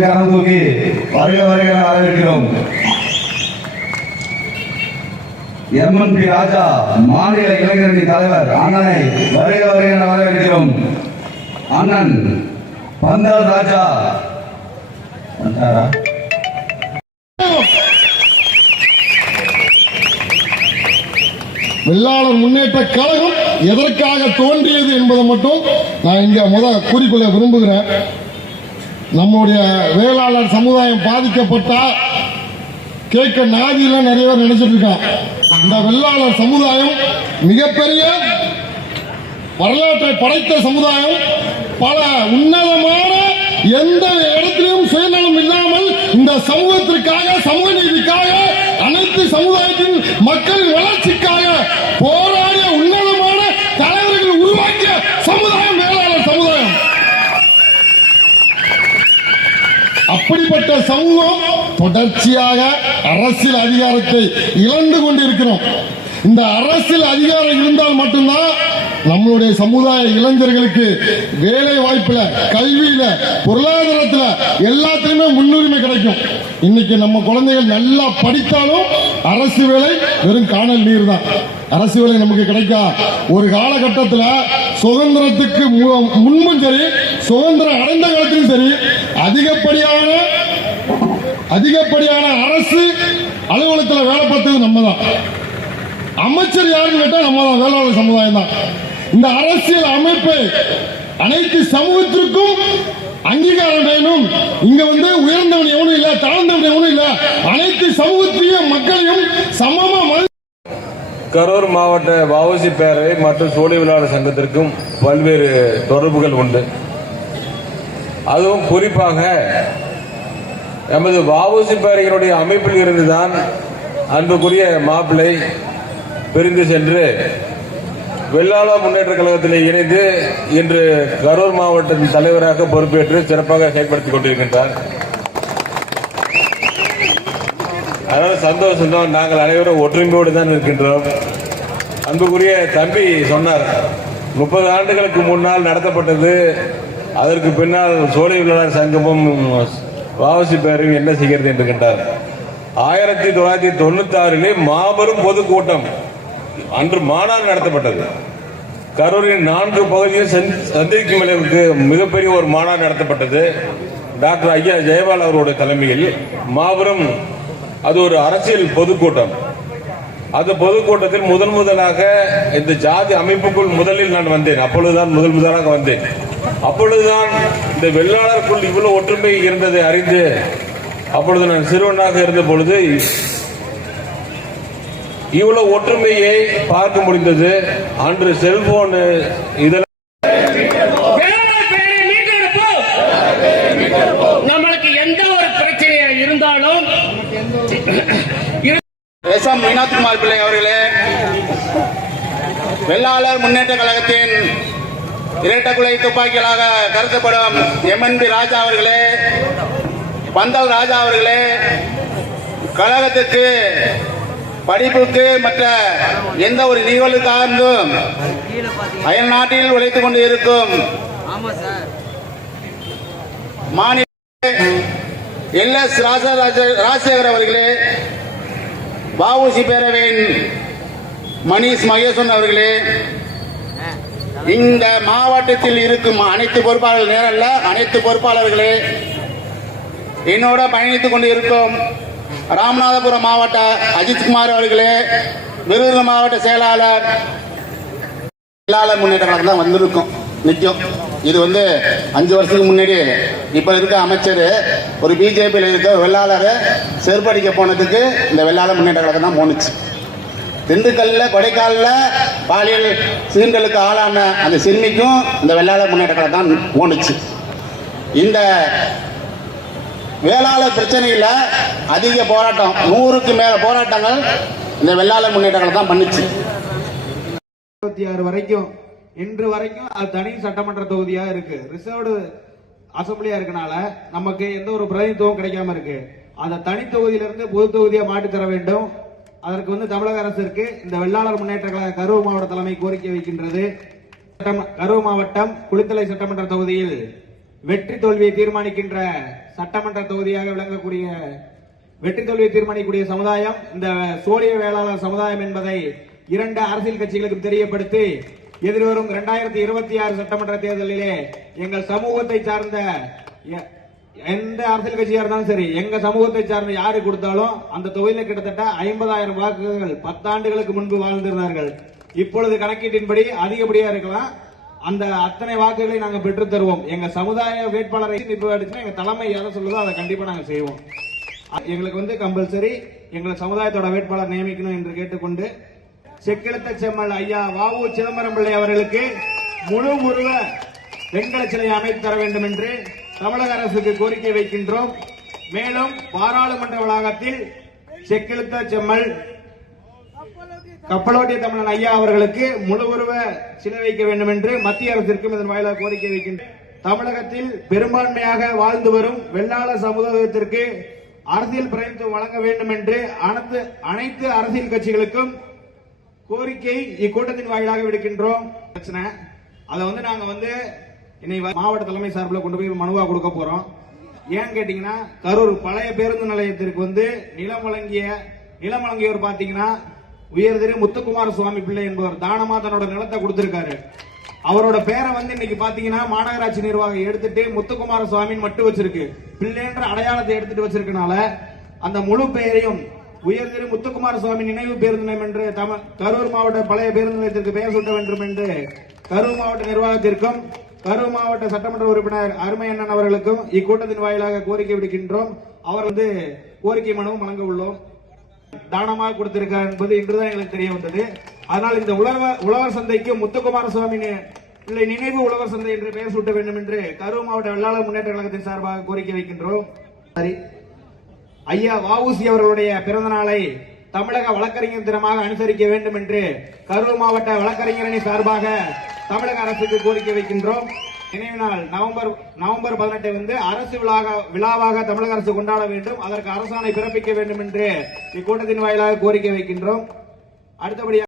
கரம் தூக்கி வருக வருக வரவேற்கிறோம். எம்என்பி ராஜா மாநில இளைஞரணி தலைவர் அண்ணனை வருக வருக வரவேற்கிறோம். அண்ணன் பந்தல் ராஜா. வெள்ளாளர் முன்னேற்ற கழகம் எதற்காக தோன்றியது என்பதை மட்டும் நான் இங்க முத கூறிக்கொள்ள விரும்புகிறேன். நம்முடைய வேளாளர் சமுதாயம் பாதிக்கப்பட்டா கேட்க நாதியில நிறைய பேர் நினைச்சிட்டு இருக்கான் இந்த வெள்ளாளர் சமுதாயம் மிகப்பெரிய வரலாற்றை படைத்த சமுதாயம் பல உன்னதமான எந்த இடத்திலும் சுயநலம் இல்லாமல் இந்த சமூகத்திற்காக சமூக நீதிக்காக அனைத்து சமுதாயத்தின் மக்கள் வளர்ச்சிக்காக போராடிய உன்னதமான தலைவர்கள் உருவாக்கிய சமுதாயம் வேளாளர் சமுதாயம் அப்படிப்பட்ட சமூகம் தொடர்ச்சியாக அரசியல் அதிகாரத்தை இழந்து கொண்டிருக்கிறோம். இந்த அரசியல் அதிகாரம் இருந்தால் மட்டும்தான் நம்மளுடைய சமுதாய இளைஞர்களுக்கு வேலை வாய்ப்புல கல்வியில பொருளாதாரத்துல எல்லாத்துலயுமே முன்னுரிமை கிடைக்கும். இன்னைக்கு நம்ம குழந்தைகள் நல்லா படித்தாலும் அரசு வேலை வெறும் காணல் நீர் தான் அரசு வேலை நமக்கு கிடைக்கா? ஒரு காலகட்டத்தில் சுதந்திரத்துக்கு மு- முன்பும் சரி சுதந்திரம் அடைந்த காலத்திலும் சரி அதிகப்படியான அதிகப்படியான அரசு அலுவலகத்தில் வேலை பார்த்தது நம்ம தான் அமைச்சர் யாருன்னு கேட்டால் நம்ம தான் வேளாண் சமுதாயம் தான் இந்த அரசியல் அமைப்பு அனைத்து சமூகத்திற்கும் அங்கீகாரம் வேணும். இங்க வந்து உயர்ந்தவன் எவனும் இல்ல தாழ்ந்தவன் எவனும் இல்ல. அனைத்து சமூகத்தையும் மக்களையும் சமமா கரூர் மாவட்ட வவுசி பேரவை மற்றும் சோழி விளையாடு சங்கத்திற்கும் பல்வேறு தொடர்புகள் உண்டு. அதுவும் குறிப்பாக நமது வஉசி பேரவையினுடைய அமைப்பில் இருந்துதான் அன்புக்குரிய மாப்பிள்ளை பிரிந்து சென்று வெள்ளாள முன்னேற்ற கழகத்தில் இணைந்து இன்று கரூர் மாவட்டத்தின் தலைவராக பொறுப்பேற்று சிறப்பாக செயல்படுத்திக் கொண்டிருக்கின்றார். அதனால சந்தோஷம் தான் நாங்கள் அனைவரும் ஒற்றுமையோடு தான் இருக்கின்றோம் அன்புக்குரிய தம்பி சொன்னார் முப்பது ஆண்டுகளுக்கு முன்னால் நடத்தப்பட்டது அதற்கு பின்னால் சோழி விளையாடர் சங்கமும் வாவசி பேரவை என்ன செய்கிறது என்று கேட்டார் ஆயிரத்தி தொள்ளாயிரத்தி தொண்ணூத்தி ஆறிலே மாபெரும் பொதுக்கூட்டம் அன்று மாநாடு நடத்தப்பட்டது. கரூரின் நான்கு பகுதியில் சந்திக்கும் அளவுக்கு மிகப்பெரிய ஒரு மாநாடு நடத்தப்பட்டது. டாக்டர் ஐயா ஜெயபால் அவருடைய தலைமையில் மாபெரும் அது ஒரு அரசியல் பொதுக்கூட்டம். அந்த பொதுக்கூட்டத்தில் முதன் முதலாக இந்த ஜாதி அமைப்புக்குள் முதலில் நான் வந்தேன். அப்பொழுதுதான் முதல் முதலாக வந்தேன். அப்பொழுதுதான் இந்த வெள்ளாளருக்குள் இவ்வளவு ஒற்றுமை இருந்ததை அறிந்து அப்பொழுது நான் சிறுவனாக இருந்த பொழுது இவ்வளவு ஒற்றுமையை பார்க்க முடிந்தது. அன்று செல்போன் இதெல்லாம் எஸ் எம் மீனாத்குமார் பிள்ளை அவர்களே வெள்ளாளர் முன்னேற்ற கழகத்தின் இரட்டக்குலை துப்பாக்கிகளாக கருதப்படும் எம்என்பி ராஜா அவர்களே பந்தல் ராஜா அவர்களே கழகத்திற்கு படிப்புக்கு மற்ற எந்த ஒரு நிகழ்வுக்காகவும் அயல் நாட்டில் உழைத்துக் கொண்டு இருக்கும் மாநில எல் எஸ் ராஜசேகர் அவர்களே பாவுசி பேரவையின் மணிஷ் மகேஸ்வரன் அவர்களே இந்த மாவட்டத்தில் இருக்கும் அனைத்து பொறுப்பாளர்கள் நேரல்ல அனைத்து பொறுப்பாளர்களே என்னோட பயணித்துக் கொண்டு இருக்கும் ராமநாதபுரம் மாவட்ட அஜித்குமார் அவர்களே விருதுநகர் மாவட்ட செயலாளர் வெள்ளாளர் முன்னேற்ற கழகம் தான் வந்திருக்கும். நிற்கும் இது வந்து அஞ்சு வருஷத்துக்கு முன்னாடி இப்ப இருக்க அமைச்சர் ஒரு பிஜேபியில் இருக்க வெள்ளாளரை செருப்படிக்க போனதுக்கு இந்த வெள்ளாளர் முன்னேற்ற கழகம் தான் போனுச்சு திண்டுக்கல்ல கொடைக்காலில் பாலியல் சீண்டலுக்கு ஆளான அந்த சிறுமிக்கும் இந்த வெள்ளாள முன்னேற்ற தான் போணுச்சு. இந்த வேளாளர் பிரச்சனையில் அதிக போராட்டம் நூறுக்கு மேலே போராட்டங்கள் இந்த வெள்ளாள முன்னேற்றங்களை தான் பண்ணுச்சு. இருபத்தி ஆறு வரைக்கும் இன்று வரைக்கும் அது தனி சட்டமன்ற தொகுதியாக இருக்கு. ரிசர்வ்டு அசம்பிளியா இருக்கனால நமக்கு எந்த ஒரு பிரதிநிதித்துவம் கிடைக்காம இருக்கு. அந்த தனி தொகுதியிலிருந்து பொது தொகுதியை மாற்றி தர வேண்டும். அதற்கு வந்து தமிழக அரசிற்கு இந்த வெள்ளாளர் முன்னேற்ற கழக கரூர் மாவட்ட தலைமை கோரிக்கை வைக்கின்றது. சட்டம்- கரூர் மாவட்டம் குளித்தலை சட்டமன்ற தொகுதியில் வெற்றி தோல்வியை தீர்மானிக்கின்ற சட்டமன்ற தொகுதியாக விளங்கக்கூடிய வெற்றி தோல்வியை தீர்மானிக்கக்கூடிய சமுதாயம் இந்த சோழிய வேளாளர் சமுதாயம் என்பதை இரண்டு அரசியல் கட்சிகளுக்கு தெரியப்படுத்தி எதிர்வரும் இரண்டாயிரத்தி இருபத்தி ஆறு சட்டமன்ற தேர்தலிலே எங்கள் சமூகத்தை சார்ந்த எந்த அரசியல் கட்சியா இருந்தாலும் சரி எங்க சமூகத்தை சார்ந்த யாரு கொடுத்தாலும் அந்த தொகுதியில கிட்டத்தட்ட ஐம்பதாயிரம் வாக்குகள் பத்தாண்டுகளுக்கு முன்பு வாழ்ந்திருந்தார்கள். இப்பொழுது கணக்கீட்டின்படி அதிகப்படியா இருக்கலாம். அந்த அத்தனை வாக்குகளை நாங்க பெற்று தருவோம். எங்க சமுதாய வேட்பாளரை இப்ப எங்க தலைமை யாரும் சொல்லுதோ அதை கண்டிப்பா நாங்க செய்வோம். எங்களுக்கு வந்து கம்பல்சரி எங்களை சமுதாயத்தோட வேட்பாளர் நியமிக்கணும் என்று கேட்டுக்கொண்டு செக்கிழத்த செம்மல் ஐயா வாவு சிதம்பரம் பிள்ளை அவர்களுக்கு முழு உருவ வெண்கல சிலையை அமைத்து தர வேண்டும் என்று தமிழக அரசுக்கு கோரிக்கை வைக்கின்றோம். மேலும் பாராளுமன்ற வளாகத்தில் செக்கெழுத்த செம்மல் கப்பலோட்டிய தமிழன் ஐயா அவர்களுக்கு முழு உருவ சிலை வைக்க வேண்டும் என்று மத்திய அரசிற்கும் இதன் வாயிலாக கோரிக்கை வைக்கின்றோம். தமிழகத்தில் பெரும்பான்மையாக வாழ்ந்து வரும் வெள்ளாள சமுதாயத்திற்கு அரசியல் பிரதிநிதித்துவம் வழங்க வேண்டும் என்று அனைத்து அனைத்து அரசியல் கட்சிகளுக்கும் கோரிக்கை இக்கூட்டத்தின் வாயிலாக விடுக்கின்றோம். பிரச்சனை. அதை வந்து நாங்க வந்து இன்னைக்கு மாவட்ட தலைமை சார்பில் கொண்டு போய் மனுவா கொடுக்க போறோம். ஏன்னு கேட்டீங்கன்னா கரூர் பழைய பேருந்து நிலையத்திற்கு வந்து நிலம் வழங்கிய நிலம் வழங்கியவர் பாத்தீங்கன்னா உயர்திரு முத்துக்குமார சுவாமி பிள்ளை என்பவர் தானமா தன்னோட நிலத்தை கொடுத்திருக்காரு. அவரோட பேரை வந்து இன்னைக்கு பாத்தீங்கன்னா மாநகராட்சி நிர்வாகம் எடுத்துட்டு முத்துக்குமார சுவாமின்னு மட்டும் வச்சிருக்கு. பிள்ளைன்ற அடையாளத்தை எடுத்துட்டு வச்சிருக்கனால அந்த முழு பெயரையும் உயர்திரு முத்துக்குமார சுவாமி நினைவு பேருந்து நிலையம் என்று தமிழ் கரூர் மாவட்ட பழைய பேருந்து நிலையத்திற்கு பெயர் சூட்ட வேண்டும் என்று கரூர் மாவட்ட நிர்வாகத்திற்கும் கரூர் மாவட்ட சட்டமன்ற உறுப்பினர் அருமை அண்ணன் அவர்களுக்கும் இக்கூட்டத்தின் வாயிலாக கோரிக்கை விடுக்கின்றோம். அவர் வந்து கோரிக்கை மனுவும் வழங்க உள்ளோம். தானமாக கொடுத்திருக்கார் என்பது இன்றுதான் எங்களுக்கு தெரிய வந்தது. அதனால் இந்த உழவ உழவர் சந்தைக்கு முத்துக்குமார சுவாமி நினைவு உழவர் சந்தை என்று பெயர் சூட்ட வேண்டும் என்று கரூர் மாவட்ட வெள்ளாளர் முன்னேற்ற கழகத்தின் சார்பாக கோரிக்கை வைக்கின்றோம். சரி. ஐயா வஉசி அவர்களுடைய பிறந்த நாளை தமிழக வழக்கறிஞர் தினமாக அனுசரிக்க வேண்டும் என்று கரூர் மாவட்ட வழக்கறிஞரணி சார்பாக தமிழக அரசுக்கு கோரிக்கை வைக்கின்றோம். நினைவு நாள் நவம்பர் நவம்பர் பதினெட்டை வந்து அரசு விழாக விழாவாக தமிழக அரசு கொண்டாட வேண்டும். அதற்கு அரசாணை பிறப்பிக்க வேண்டும் என்று இக்கூட்டத்தின் வாயிலாக கோரிக்கை வைக்கின்றோம். அடுத்தபடியாக